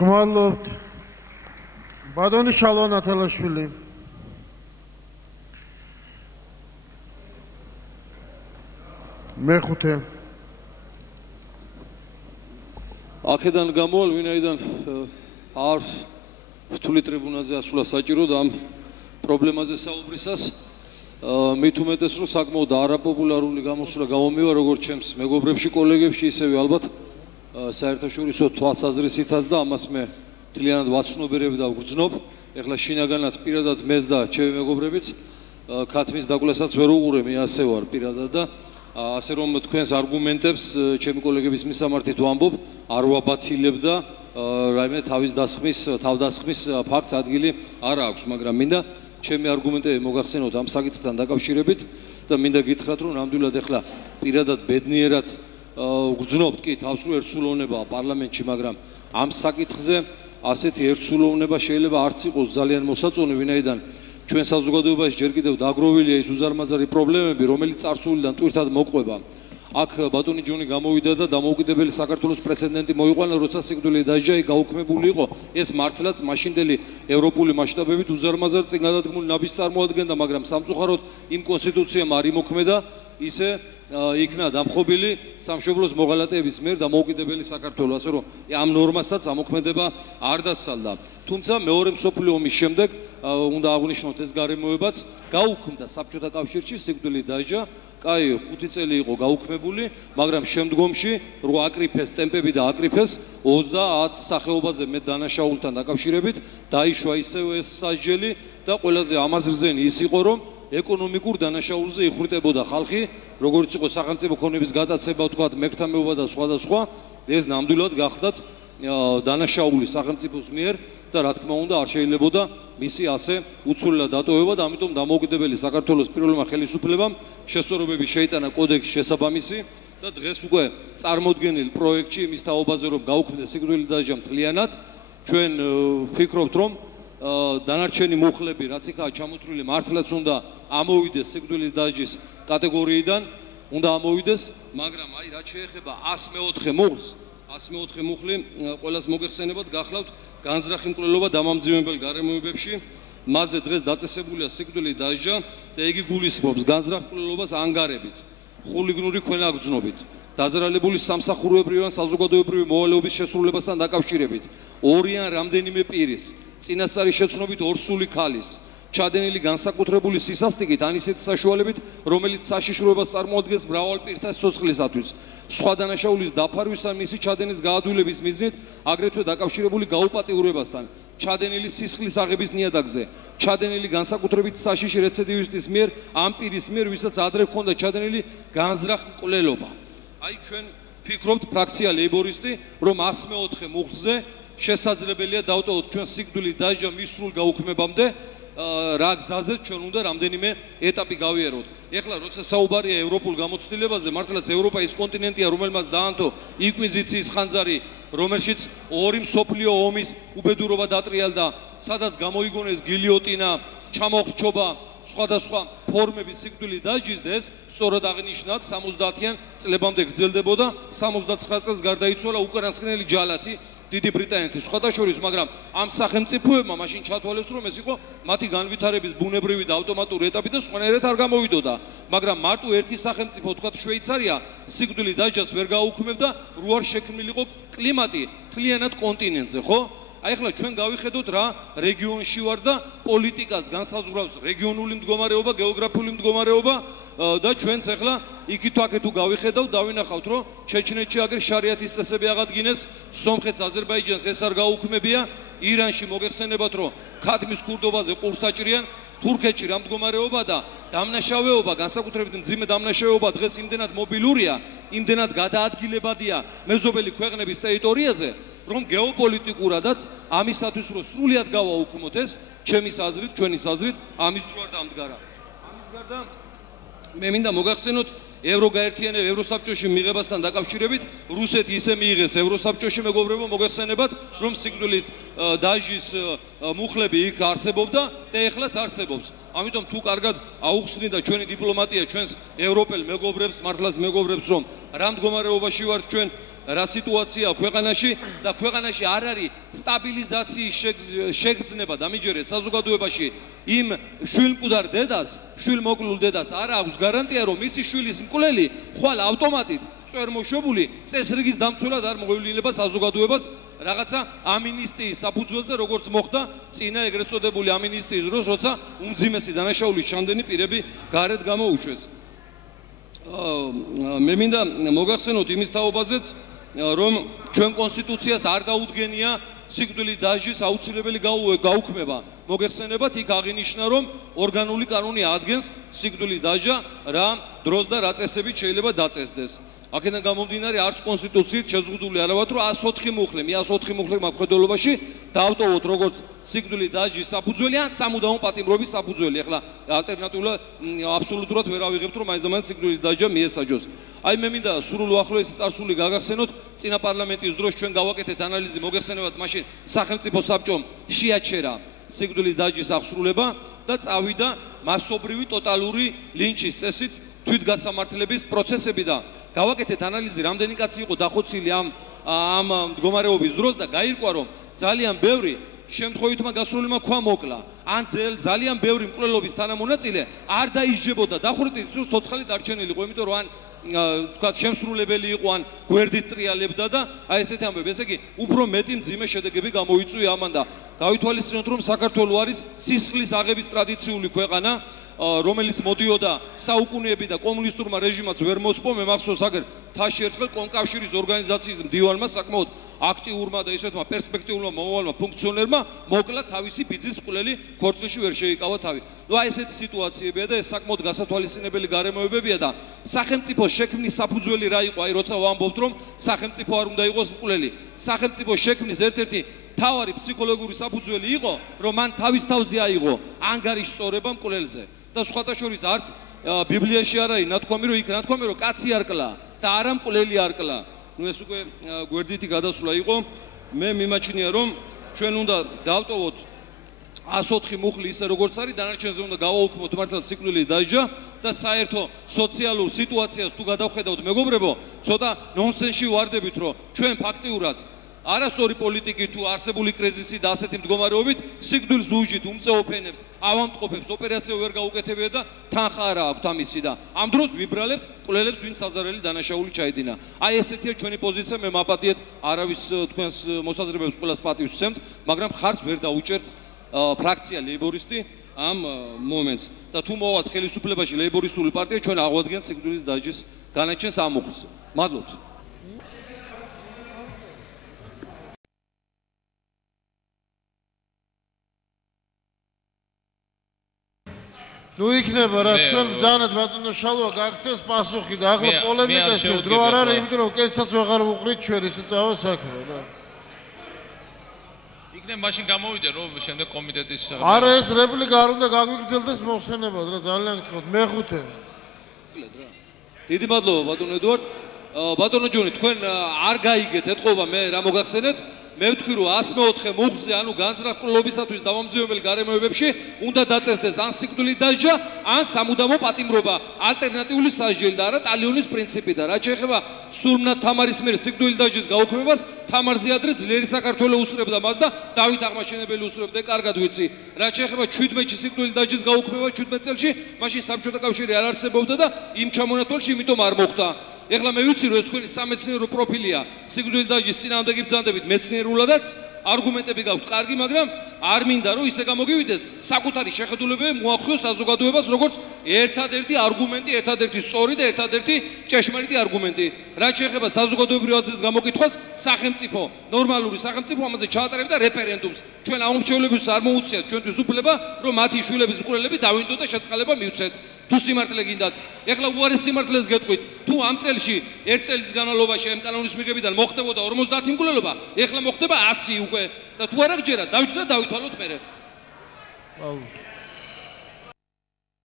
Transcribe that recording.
გმადლობთ. ბატონი შალვა ნათელაშვილი. მეხუთე. აქედან გამოვალ, ვინაიდან არ რთული ტრიბუნაზე ასვლა საჭირო და ამ პრობლემაზე საუბრისას მით უმეტეს რომ საკმაოდ არაპოპულარული გამოსვლა გამომივა როგორც ჩემს მეგობრებში, კოლეგებში, ისევე ალბათ საერთაშორისო თვალსაზრისითაც და ამას მე მთლიანად ვაცნობიერებ და ვგრძნობ. ეხლა შინაგანად პირადად მეც და ჩემი მეგობრებიც ქათმის დაკვლასაც ვერ უყურე, მე ასე ვარ პირადად და ასე რომ თქვენს არგუმენტებს ჩემი კოლეგების მისამართით ვამბობ, არ ვაბათილებ და რაიმე თავდასხმის ფაქტს ადგილი არ აქვს, მაგრამ მინდა ჩემი არგუმენტები მოგახსენოთ ამ საკითხთან დაკავშირებით და მინდა გითხრათ, რომ ნამდვილად ეხლა პირადად ბედნიერად ვგრძნობთ კი თავს რო ერთსულოვნება პარლამენტში, მაგრამ ამ საკითხზე ასეთი ერთსულოვნება შეიძლება არც იყოს ძალიან მოსაწონი, ვინაიდან ჩვენ საზოგადოებაში ჯერ კიდევ დაგროვილია ის უზარმაზარი პრობლემები, რომელიც წარსულიდან ტვირთად მოყვება. აქ ბატონი ჯონი გამოვიდა და დამოუკიდებელი საქართველოს პრეცედენტი მოიყვანა, როცა სიკვდილი დასჯა გაუქმებული იყო. ეს მართლაც მაშინდელი ევროპული მასშტაბებით უზარმაზარ წინ გადადგმული ნაბიჯს წარმოადგენდა, მაგრამ სამწუხაროდ იმ კონსტიტუციამ არ იმოქმედა, ისე იქნა დამხობილი სამშობლოს მოღალატეების მიერ დამოუკიდებელი საქართველო, ასე რომ ამ ნორმასაც ამოქმედება არ დასცალდა. თუმცა მეორე მსოფლიო ომის შემდეგ უნდა აღვნიშნოთ ეს გარემოებაც გაუქმდა საბჭოთა კავშირში სიკვდილის დასჯა. კაი, 5 წელი იყო გაუქმებული, მაგრამ შემდგომში რო აკრიფეს ტემპები და აკრიფეს 30 სახეობაზე მე დანაშაულთან დაკავშირებით დაიშვა ისევ ეს სასჯელი და ყველაზე ამაზრზენი ის იყო, რომ ეკონომიკურ დანაშაულზე იხვრიტებოდა ხალხი, როგორც იყო სახელმწიფო ქონების გატაცება, თქვათ, მეკრთამეობა და სხვა, ეს ნამდვილად გახდათ დანაშაული სახელმწიფოს მიერ და რა თქმა უნდა არ შეიძლებოდა მისი ასე უცვლელად დატოვება და ამიტომ დამოუკიდებელი საქართველოს პირველმა ხელისუფლებამ შესწორებები შეიტანა კოდექსის შესაბამისი და დღეს უკვე წარმოდგენილ პროექტში იმის თაობაზე რომ გაუქმდეს სიკვდილის დასჯა მთლიანად, ჩვენ ვფიქრობთ, რომ დანარჩენი მუხლები, რაც იქაა ჩამოთვლილი, მართლაც უნდა ამოვიდეს სიკვდილის დასჯის კატეგორიიდან, უნდა ამოვიდეს, მაგრამ აი რაც შეეხება 104 მუხლს, 104 მუხლი ყველას მოგეხსენებათ, გახლავთ განზრახი მკვლელობა დამამძიმებელ გარემოებებში, მასზე დღეს დაწესებულია სიკვდილის დასჯა და იგი გულისხმობს განზრახ მკვლელობას ანგარებით, ხულიგნური ქვენაგრძნობით, დაზარალებული სამსახურებრივი ან საზოგადოებრივი მოვალეობის შესრულებასთან დაკავშირებით, ორი ან რამდენიმე პირის წინასწარი შეცნობით ორსული ქალის ჩადენილი განსაკუთრებული სისასტიკით ან ისეთი საშუალებით, რომელიც საშიშროებას წარმოადგენს მრავალ პირთა სიცოცხლისათვის, სხვა დანაშაულის დაფარვის ან მისი ჩადენის გაადვილების მიზნით, აგრეთვე დაკავშირებული გაუპატიურებასთან, ჩადენილი სისხლის აღების ნიადაგზე, ჩადენილი განსაკუთრებით საშიში რეციდივისტის მიერ, ამ პირის მიერ, ვისაც ადრე ჰქონდა ჩადენილი განზრახ მკვლელობა. აი ჩვენ ვფიქრობთ ფრაქცია ლეიბორისტი, რომ 104 მუხლზე შესაძლებელია დავტოვოთ ჩვენ სიკვდილის დასჯა მის სრულ გაუქმებამდე, რა გზაზე ჩვენ უნდა რამდენიმე ეტაპი გავიაროთ. ეხლა როცა საუბარია ევროპულ გამოცდილებაზე, მართლაც ევროპა ის კონტინენტია, რომელმაც დაანთო ინკვიზიციის ხანძარი, რომელშიც ორი მსოფლიო ომის უბედურობა დატრიალდა, სადაც გამოიგონეს გილიოტინა, ჩამოხრჩობა, სხვადასხვა ფორმების სიკვდილის დასჯის და ეს სწორად აღნიშნათ 70-იან წლებამდე გრძელდებოდა, 79 წელს გარდაიცვალა უკრაინელი ჯალათი დიდი ბრიტანეთის სხვადასხვა, მაგრამ ამ სახელმწიფოებმა მაშინ ჩათვალეს, რომ ეს იყო მათი განვითარების ბუნებრივი და ავტომატური ეტაპი და სხვანაირად არ გამოვიდოდა, მაგრამ მარტო ერთი სახელმწიფო, თქვათ შვეიცარია, სიკვდილის დასჯას ვერ გაუქმებდა, რო არ შექმნილიყო კლიმატი მთლიანად კონტინენტზე, ხო? აი ახლა ჩვენ გავიხედოთ რა რეგიონში ვარ და პოლიტიკას განსაზღვრავს რეგიონული მდგომარეობა, გეოგრაფიული მდგომარეობა და ჩვენც ახლა იქით-აქეთ თუ გავიხედავ, დავინახავთ, რომ ჩეჩნეთში აგერ შარიათის წესები აღადგინეს, სომხეთს, აზერბაიჯანს ეს არ გაუქმებია, ირანში მოგეხსენებათ, რომ ქათმის ქურდობაზე ყურს აჭრიან, თურქეთში რა მდგომარეობა და დამნაშავეობა, განსაკუთრებით მძიმე დამნაშავეობა დღეს იმდენად მობილურია, იმდენად გადაადგილებადია მეზობელი ქვეყნების ტერიტორიაზე, რომ გეოპოლიტიკურადაც ამისათვის რომ სრულიად გავაუქმოთ ეს, ჩემის აზრით, ჩვენის აზრით, ამის ჯვარ დამდგარა. ამის გარდა მე მინდა მოგახსენოთ ევროგაერთიანება ევროსაბჭოში მიღებასთან დაკავშირებით, რუსეთი ისე მიიღეს ევროსაბჭოში, მეგობრებო, მოგეხსენებათ, რომ სიკვდილის დასჯის მუხლები იქ არსებობდა და ეხლაც არსებობს. ამიტომ თუ კარგად აუხსნით და ჩვენი დიპლომატია ჩვენს ევროპელ მეგობრებს, მართლაც მეგობრებს, რომ რა მდგომარეობაში ვართ ჩვენ, რა სიტუაცია ქვეყანაში და ქვეყანაში არ არის სტაბილიზაციის შეგრძნება დამიჯერეთ საზოგადოებაში იმ შვილმკვდარ დედას, შვილმოკლულ დედას არ აქვს გარანტია, რომ მისი შვილის მკვლელი ხვალ ავტომატით წვერმოშვებული წესრიგის დამცველად არ მოევლინება საზოგადოებას რაღაცა ამინისტიის საფუძველზე, როგორც მოხდა წინა ეგრეთ წოდებული ამინისტიის დროს, როცა უმძიმესი დანაშაულის ჩამდენი პირები გარეთ გამოუშვეს. მე მინდა მოგახსენოთ იმის თაობაზეც, რომ ჩვენ კონსტიტუციას არ დაუდგენია სიკვდილის დასჯის აუცილებელი გაუქმება. მოგეხსენებათ, იქ აღინიშნა, რომ ორგანული კანონი ადგენს სიკვდილის დასჯა რა დროს და რა წესებით შეიძლება დაწესდეს. აქედან გამომდინარე, არც კონსტიტუციით შეზღუდული არ ვართ, რომ 104 მუხლი, მე 104 მუხლი მაქვს მხედველობაში დავტოვოთ როგორც სიკვდილის დასჯის საფუძველი ან სამუდამო პატიმრობის საფუძველი. ახლა ალტერნატიულად აბსოლუტურად ვერ ავიღებთ, რომ მაინც და მაინც სიკვდილის დასჯა მიესაჯოს. აი მე მინდა სრულ უახლოესი წარსული გაგახსენოთ, წინა პარლამენტის დროს ჩვენ გავაკეთეთ ანალიზი, მოგეხსენებათ, მაშინ სახელმწიფო საბჭომ შეაჩერა სიკვდილის დასჯის აღსრულება და წავიდა მასობრივი ტოტალური ლინჩის წესით თვითგასამართლების პროცესები და გავაკეთეთ ანალიზი, რამდენი კაცი იყო დახოცილი ამ მდგომარეობის დროს და გაირკვა, რომ ძალიან ბევრი შემთხვევითმა გასრულებმა ქვა მოკლა. ან ძალიან ბევრი მკვლელობის თანამონაწილე არ დაისჯებოდა დახვრიტით, რომ ცოცხალი დარჩენილიყო, იმიტომ რომ ან თქვა შემსრულებელი იყო, ან გვერდით ტრიალებდა და აი ესეთი ამბები. ესე იგი, უფრო მეტი მძიმე შედეგები გამოიწვია ამან და გავითვალისწინოთ, რომ საქართველო არის სისხლის აღების ტრადიციული ქვეყანა, რომელიც მოდიოდა საუკუნეები და კომუნისტურმა რეჟიმაც ვერ მოსპო. მე მახსოვს აგერ თაში ერთხელ კონკავშირის ორგანიზაციის მდივანმა საკმაოდ აქტიურმა და ისეთმა პერსპექტიულმა მომავალმა ფუნქციონერმა მოკლა თავისი ბიძის მკვლელი ქორწილში ვერ შეიკავა თავი. ნუ აი ესეთი სიტუაციებია და ეს საკმაოდ გასათვალისწინებელი გარემოებებია და სახელმწიფოს შექმნის საფუძველი რა იყო? აი როცა ვამბობთ, რომ სახელმწიფო არ უნდა იყოს მკვლელი, სახელმწიფოს შექმნის ერთ-ერთი თავარი ფსიქოლოგიური საფუძველი იყო, რომ მან თავის თავზე აიღო ანგარიშწორება მკვლელზე. და სხვათა შორის არც ბიბლიაში არ არის ნათქვამი, რომ იქ ნათქვამი, რომ კაცი არ კლა და არა მკვლელი არ კლა. ნუ ეს უკვე გვერდითი გადასვლა იყო. მე მიმაჩნია, რომ ჩვენ უნდა დავტოვოთ 104 მუხლი ისე როგორც არის, დანარჩენზე უნდა გავაუქმოთ მართლაც სიკვდილის დასჯა და საერთო სოციალურ სიტუაციას თუ გადავხედავთ, მეგობრებო, ცოტა ნონსენსში ვარდებით, რომ ჩვენ ფაქტიურად არასწორი პოლიტიკით თუ არსებული კრიზისი და ასეთი მდგომარეობით სიკვდილს უჯით უმწეო ფენებს, ავამტყოფებს, ოპერაცია ვერ გაუკეთებია და თანხა არა აქვთ ამისი და ამ დროს ვიბრალებთ მკვლელებს, ვინც საზარელი დანაშაული ჩაედინა. აი ესეთია ჩვენი პოზიცია, მე მაპატიეთ, არავის თქვენს მოსაზრებებს ყველას პატივს ვცემთ, მაგრამ ხარს ვერ დაუჭერთ ფრაქცია ლეიბორისტი ამ მომენტს და თუ მოვალთ ხელისუფლებაში ლეიბორისტული პარტია, ჩვენ აღვადგენთ სიკვდილის დასჯის განაჩენს ამ მუხლს. მადლობთ. ნუ იქნება რა, თქვენ ბრძანეთ ბატონო შალვა გაგცეს პასუხი და ახლა პოლემიკას დრო არ არის, იმიტომ რომ კეცაც ვეღარ ვუყრით ჩვენ ისე წავა საქმე რა. იქნება მაშინ გამოვიდე რომ შემდეგ კომიტეტის არა ეს რეპლიკა არ უნდა გაგვიგრძელდეს მოხსენებად რა, ძალიან გითხოთ მეხუთე. დიდი მადლობა ბატონო ედუარდ. ბატონო ჯონი, თქვენ არ გაიგეთ ეთყობა მე რა მოგახსენეთ? მე ვთქვი რომ 104 მუხლზე, ანუ განზრახულობისათვის დამამძიმებელი გარემოებებში უნდა დაწესდეს ან სიკვდილის დასჯა, ან სამუდამო პატიმრობა, ალტერნატიული სასჯელი და არა ტალიონის პრინციპი და რაც შეეხება სულმნა თამარის მიერ სიკვდილის დასჯის გაუქმებას, თამარზე ადრე ძლიერი საქართველო უსწრებდა მას და დავით აღმაშენებელი უსწრებდა, კარგად ვიცი. რაც შეეხება 17-ში სიკვდილის დასჯის გაუქმება 17 წელში, მაშინ საბჭოთა კავშირი არ არსებობდა და იმ ჩამონათვალში იმიტომ არ მოხდა. ეხლა მე ვიცი რომ ეს თქვენი სამეცნიერო პროფილია სიკვდილის დასჯის წინააღმდეგი ბრძანდებით მეცნიერულადაც არგუმენტები გაქვთ კარგი, მაგრამ არ მინდა რომ ისე გამოგივიდეს საკუთარი შეხედულებები მოახიოს საზოგადოებას როგორც ერთადერთი არგუმენტი, ერთადერთი სწორი და ერთადერთი ჭეშმარიტი არგუმენტი. რაც შეეხება საზოგადოებრივ აზრის გამოკითხვას, სახელმწიფო, ნორმალური სახელმწიფო ამაზე ჩაატარებდა რეფერენდუმს. ჩვენ აუმრჩევლებს არ მოუწიათ ჩვენთვის უფლება, რომ მათი შვილების მკვლელები დავინდოთ და შეწყალება მივცეთ. თუ სიმართლე გინდათ, ეხლა უარეს სიმართლეს გეტყვით, თუ ამ წელში ერთ წელიწადის განმავლობაში ამ კანონის მიღებიდან მოხდებოდა 50 მკვლელობა, ეხლა მოხდება 100 უკვე და თუ არა გჯერა, დავიჯდა დავითვალოთ მერე.